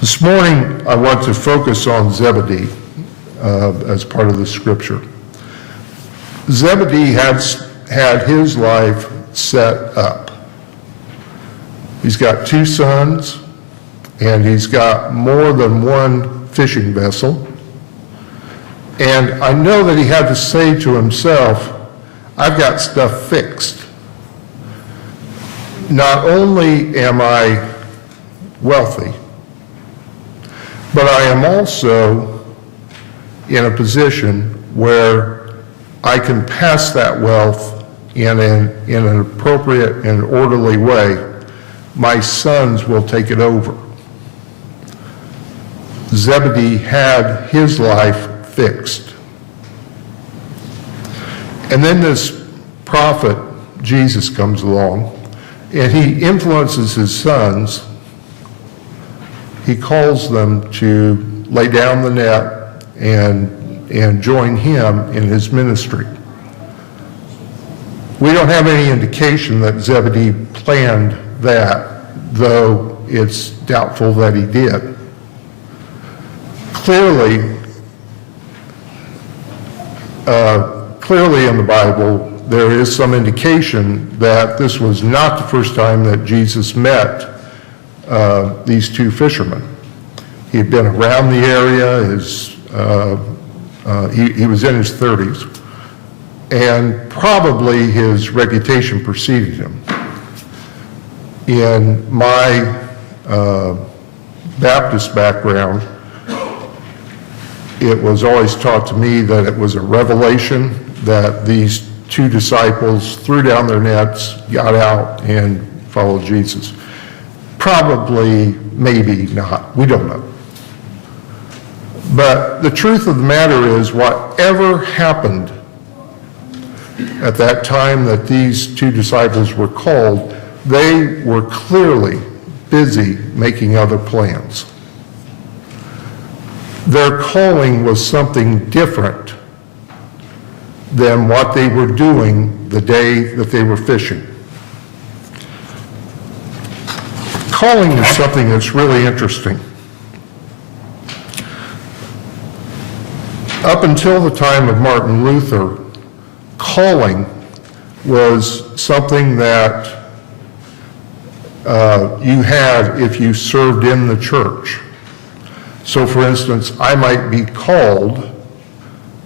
This morning, I want to focus on Zebedee as part of the scripture. Zebedee had his life set up. He's got 2 sons, and he's got more than one fishing vessel. And I know that he had to say to himself, I've got stuff fixed. Not only am I wealthy, but I am also in a position where I can pass that wealth in an appropriate and orderly way. My sons will take it over. Zebedee had his life fixed. And then this prophet, Jesus, comes along, and he influences his sons. He calls them to lay down the net and join him in his ministry. We don't have any indication that Zebedee planned that, though it's doubtful that he did. Clearly in the Bible, there is some indication that this was not the first time that Jesus met these 2 fishermen. He had been around the area. He was in his 30s, and probably his reputation preceded him. In my Baptist background, it was always taught to me that it was a revelation that these 2 disciples threw down their nets, got out, and followed Jesus. Probably, maybe not. We don't know. But the truth of the matter is, whatever happened at that time that these 2 disciples were called, they were clearly busy making other plans. Their calling was something different than what they were doing the day that they were fishing. Calling is something that's really interesting. Up until the time of Martin Luther, calling was something that you had if you served in the church. So, for instance, I might be called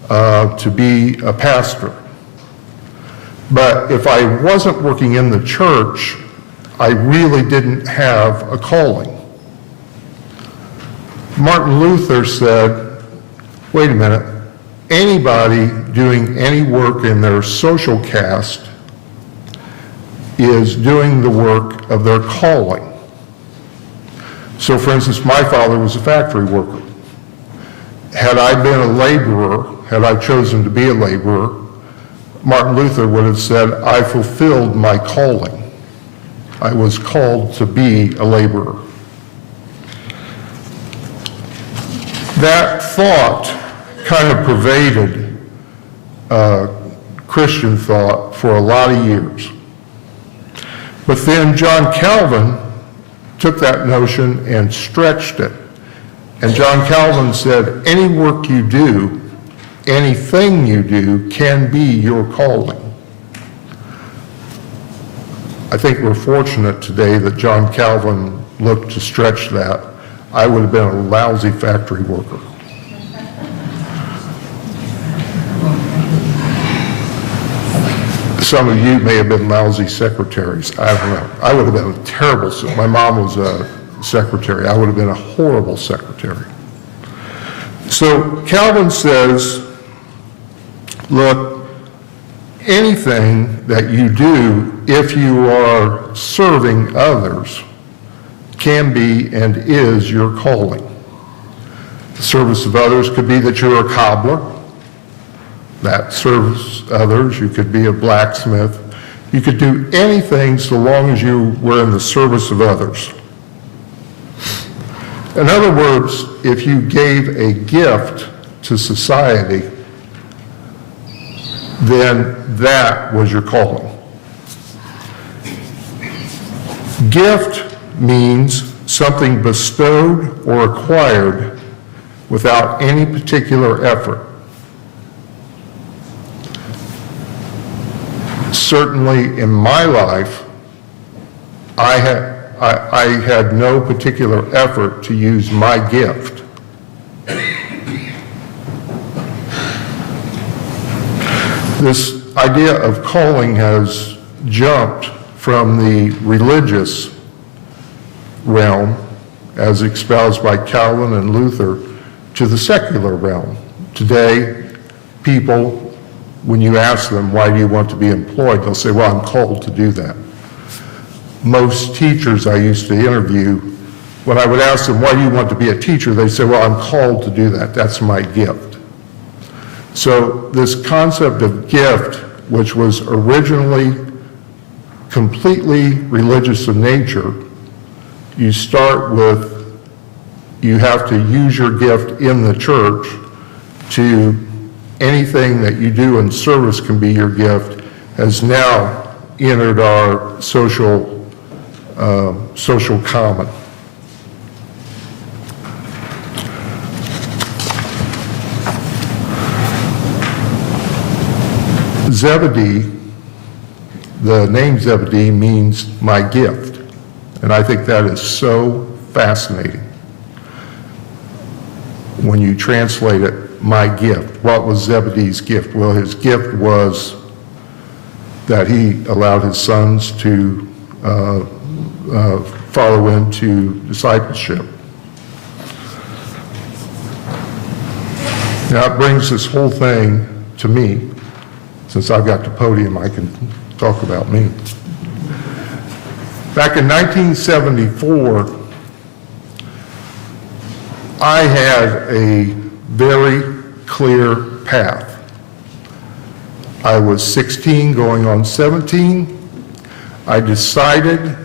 to be a pastor. But if I wasn't working in the church, I really didn't have a calling. Martin Luther said, wait a minute, anybody doing any work in their social caste is doing the work of their calling. So, for instance, my father was a factory worker. Had I been a laborer, had I chosen to be a laborer, Martin Luther would have said, I fulfilled my calling. I was called to be a laborer. That thought kind of pervaded Christian thought for a lot of years. But then John Calvin took that notion and stretched it. And John Calvin said, any work you do, anything you do, can be your calling. I think we're fortunate today that John Calvin looked to stretch that. I would have been a lousy factory worker. Some of you may have been lousy secretaries. I don't know. I would have been a terrible, my mom was a secretary. I would have been a horrible secretary. So Calvin says, look, anything that you do, if you are serving others, can be and is your calling. The service of others could be that you're a cobbler. That serves others. You could be a blacksmith. You could do anything so long as you were in the service of others. In other words, if you gave a gift to society, then that was your calling. Gift means something bestowed or acquired without any particular effort. Certainly in my life, I had no particular effort to use my gift. This idea of calling has jumped from the religious realm, as espoused by Calvin and Luther, to the secular realm. Today, people, when you ask them, why do you want to be employed, they'll say, well, I'm called to do that. Most teachers I used to interview, when I would ask them, why do you want to be a teacher, they say, well, I'm called to do that. That's my gift. So this concept of gift, which was originally completely religious in nature, you start with, you have to use your gift in the church, to anything that you do in service can be your gift, has now entered our social common. Zebedee, the name Zebedee means my gift, and I think that is so fascinating. When you translate it, my gift. What was Zebedee's gift? Well, his gift was that he allowed his sons to follow into discipleship. Now, it brings this whole thing to me. Since I've got the podium, I can talk about me. Back in 1974, I had a very clear path. I was 16 going on 17. I decided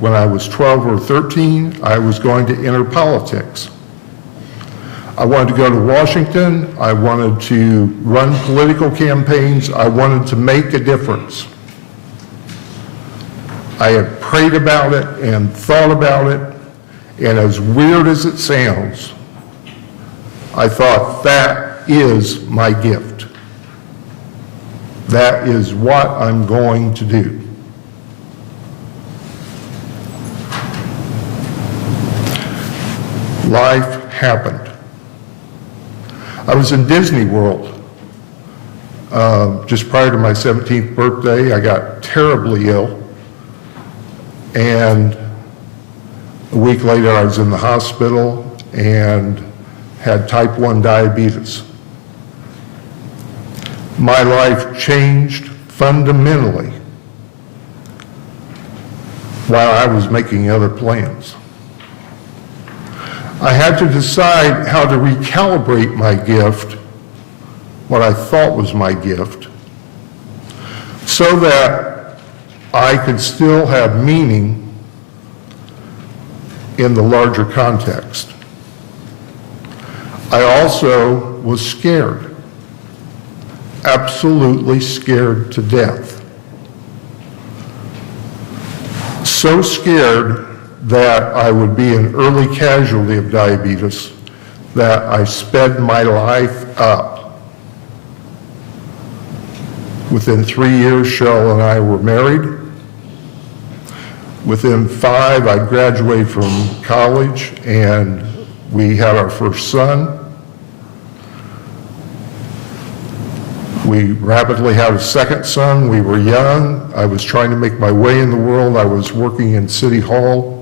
when I was 12 or 13, I was going to enter politics. I wanted to go to Washington. I wanted to run political campaigns. I wanted to make a difference. I had prayed about it and thought about it, and as weird as it sounds, I thought that is my gift. That is what I'm going to do. Life happened. I was in Disney World just prior to my 17th birthday. I got terribly ill, and a week later I was in the hospital and had type 1 diabetes. My life changed fundamentally while I was making other plans. I had to decide how to recalibrate my gift, what I thought was my gift, so that I could still have meaning in the larger context. I also was scared, absolutely scared to death. So scared that I would be an early casualty of diabetes, that I sped my life up. Within 3 years, Cheryl and I were married. Within 5, I graduated from college and we had our first son. We rapidly had a second son. We were young. I was trying to make my way in the world. I was working in City Hall.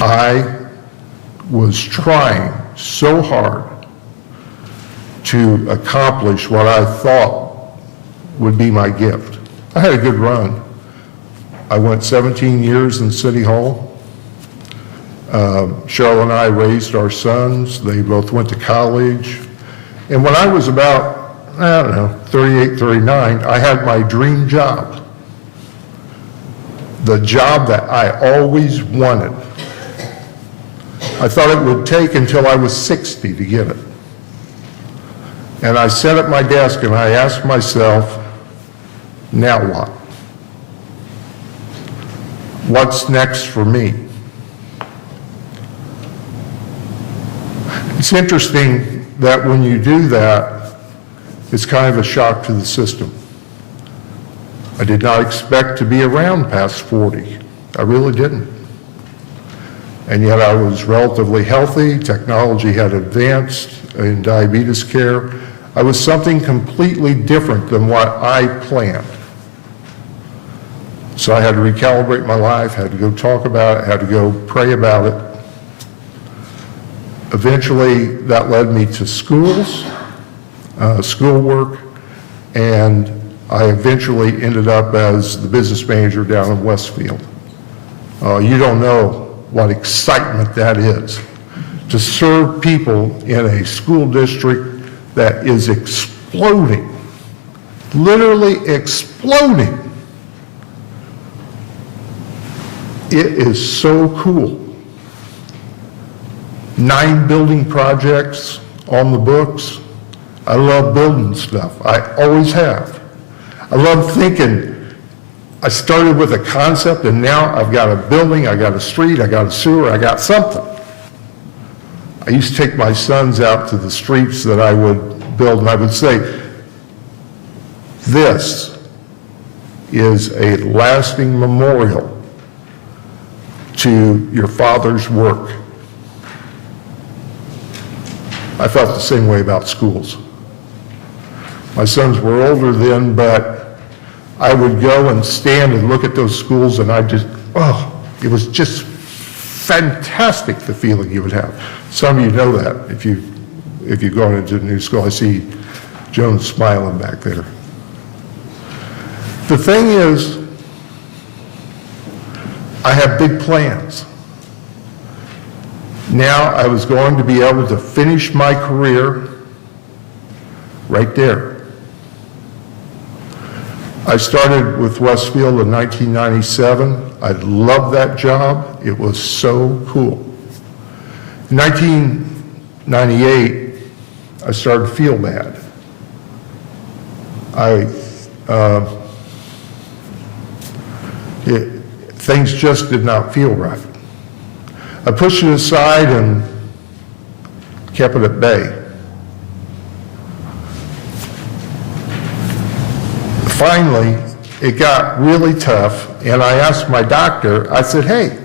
I was trying so hard to accomplish what I thought would be my gift. I had a good run. I went 17 years in City Hall. Cheryl and I raised our sons. They both went to college. And when I was about, 38, 39, I had my dream job. The job that I always wanted. I thought it would take until I was 60 to get it. And I sat at my desk and I asked myself, now what? What's next for me? It's interesting that when you do that, it's kind of a shock to the system. I did not expect to be around past 40. I really didn't. And yet I was relatively healthy. Technology had advanced in diabetes care. I was something completely different than what I planned. So I had to recalibrate my life, had to go talk about it, had to go pray about it. Eventually, that led me to schools, schoolwork, and I eventually ended up as the business manager down in Westfield. You don't know what excitement that is, to serve people in a school district that is exploding, literally exploding. It is so cool. 9 building projects on the books. I love building stuff. I always have. I love thinking. I started with a concept and now I've got a building, I got a street, I got a sewer, I got something. I used to take my sons out to the streets that I would build and I would say, this is a lasting memorial to your father's work. I felt the same way about schools. My sons were older then, but I would go and stand and look at those schools and it was just fantastic, the feeling you would have. Some of you know that if you've gone into a new school. I see Joan smiling back there. The thing is, I have big plans. Now I was going to be able to finish my career right there. I started with Westfield in 1997. I loved that job. It was so cool. In 1998, I started to feel bad. Things just did not feel right. I pushed it aside and kept it at bay. Finally, it got really tough, and I asked my doctor, I said, hey,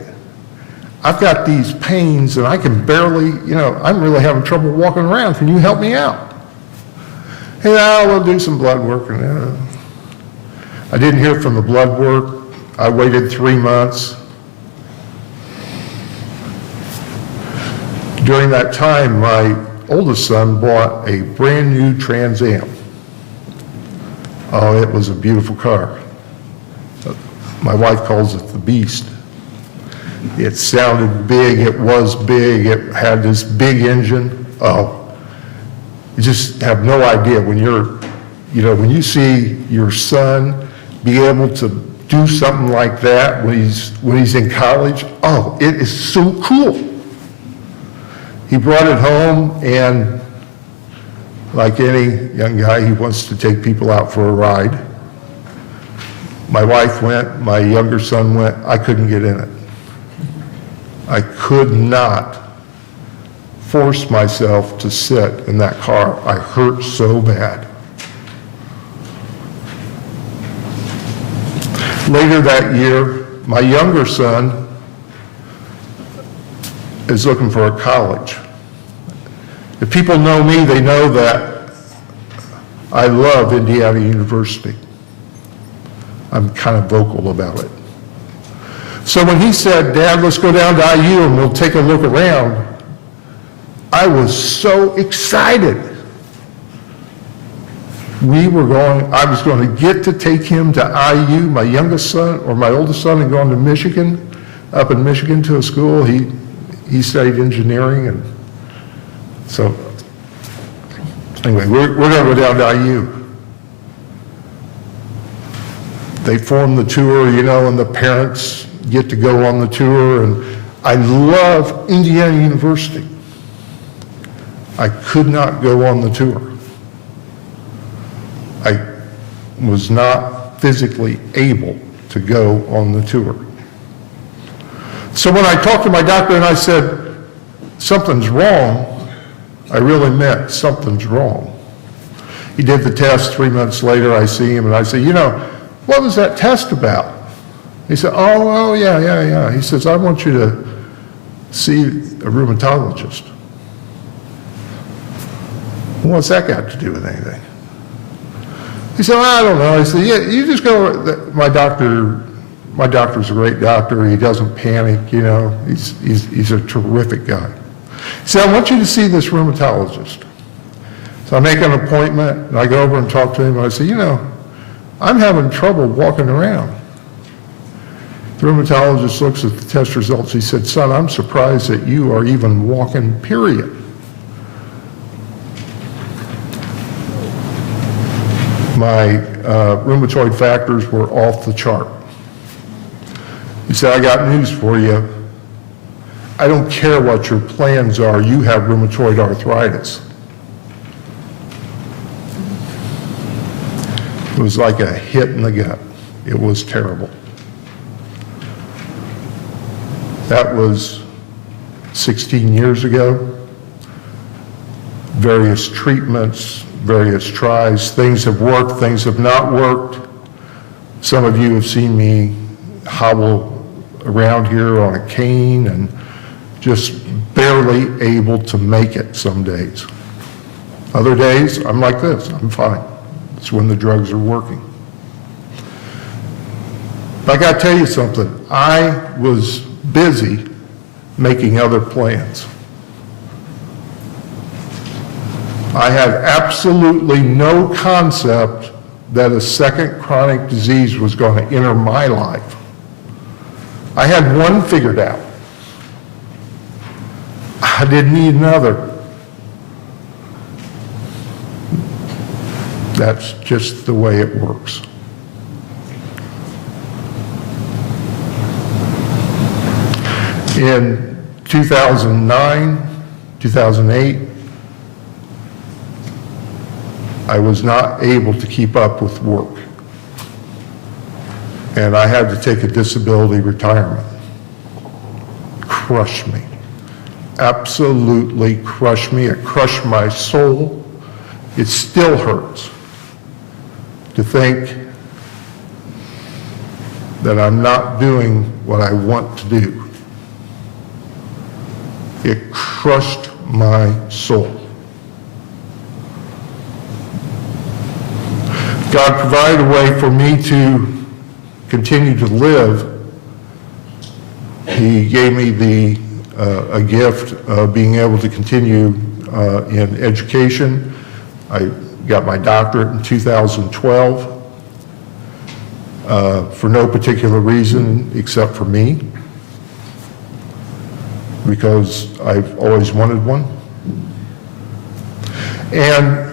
I've got these pains and I can barely, I'm really having trouble walking around. Can you help me out? Hey, we'll do some blood work. And I didn't hear from the blood work. I waited 3 months. During that time, my oldest son bought a brand new Trans Am. Oh, it was a beautiful car. My wife calls it the Beast. It sounded big, it was big, it had this big engine. Oh, you just have no idea when when you see your son be able to do something like that when he's in college. Oh, it is so cool. He brought it home, and like any young guy, he wants to take people out for a ride. My wife went, my younger son went, I couldn't get in it. I could not force myself to sit in that car. I hurt so bad. Later that year, my younger son is looking for a college. If people know me, they know that I love Indiana University. I'm kind of vocal about it. So when he said, Dad, let's go down to IU and we'll take a look around, I was so excited. I was going to get to take him to IU, my youngest son, or my oldest son, and going to Michigan, up in Michigan to a school. He studied engineering, and so anyway, we're going to go down to IU. They form the tour, and the parents get to go on the tour, and I love Indiana University. I could not go on the tour. I was not physically able to go on the tour. So when I talked to my doctor and I said, something's wrong, I really meant something's wrong. He did the test. 3 months later, I see him and I say, what was that test about? He said, oh, yeah. He says, I want you to see a rheumatologist. Well, what's that got to do with anything? He said, I don't know. I said, yeah, you just go. My doctor's a great doctor. He doesn't panic, He's a terrific guy. He said, I want you to see this rheumatologist. So I make an appointment, and I go over and talk to him, and I say, I'm having trouble walking around. The rheumatologist looks at the test results. He said, son, I'm surprised that you are even walking, period. My rheumatoid factors were off the chart. He said, I got news for you. I don't care what your plans are, you have rheumatoid arthritis. It was like a hit in the gut. It was terrible. That was 16 years ago. Various treatments, various tries. Things have worked, things have not worked. Some of you have seen me hobble around here on a cane and just barely able to make it some days. Other days, I'm like this, I'm fine. It's when the drugs are working. But I got to tell you something. I was busy making other plans. I had absolutely no concept that a second chronic disease was going to enter my life. I had one figured out. I didn't need another. That's just the way it works. In 2009, 2008, I was not able to keep up with work. And I had to take a disability retirement. Crushed me. Absolutely crushed me. It crushed my soul. It still hurts to think that I'm not doing what I want to do. It crushed my soul. God provided a way for me to continue to live. He gave me a gift of being able to continue in education. I got my doctorate in 2012 for no particular reason except for me, because I've always wanted one. And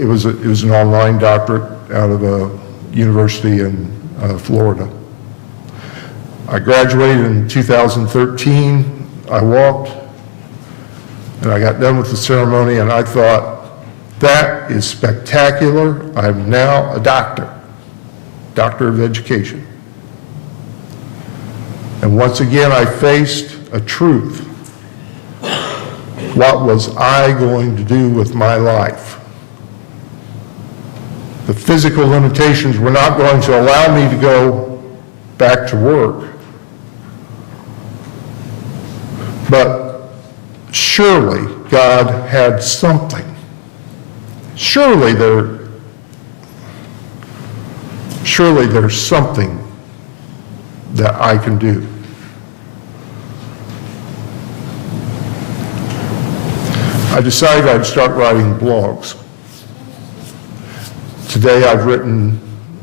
it was an online doctorate out of a university in Florida. I graduated in 2013. I walked, and I got done with the ceremony, and I thought, that is spectacular. I'm now a doctor of education. And once again, I faced a truth. What was I going to do with my life? The physical limitations were not going to allow me to go back to work. But surely God had something. Surely there's something that I can do. I decided I'd start writing blogs. Today I've written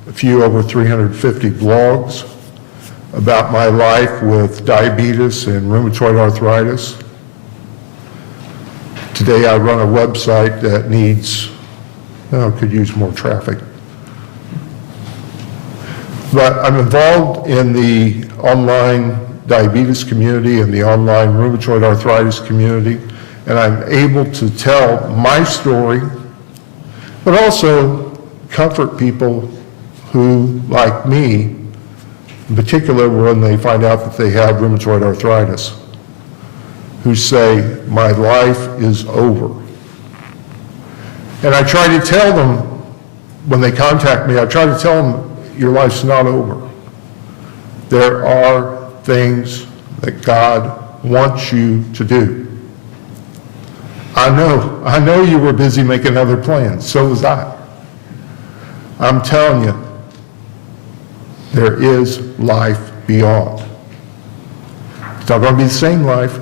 a few over 350 blogs about my life with diabetes and rheumatoid arthritis. Today I run a website that could use more traffic. But I'm involved in the online diabetes community and the online rheumatoid arthritis community, and I'm able to tell my story, but also comfort people who, like me, in particular when they find out that they have rheumatoid arthritis, who say, my life is over. And I try to tell them, when they contact me, I try to tell them, your life's not over. There are things that God wants you to do. I know you were busy making other plans, so was I. I'm telling you, there is life beyond. It's not going to be the same life.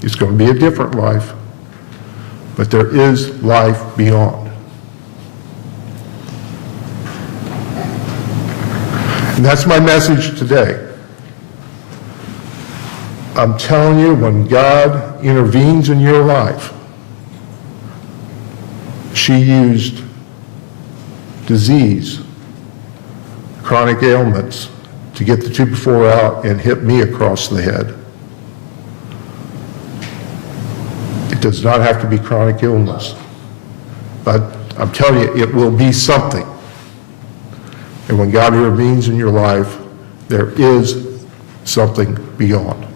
It's going to be a different life. But there is life beyond. And that's my message today. I'm telling you, when God intervenes in your life, she used disease, chronic ailments, to get the 2-4 out and hit me across the head. It does not have to be chronic illness, but I'm telling you, it will be something. And when God intervenes in your life, there is something beyond.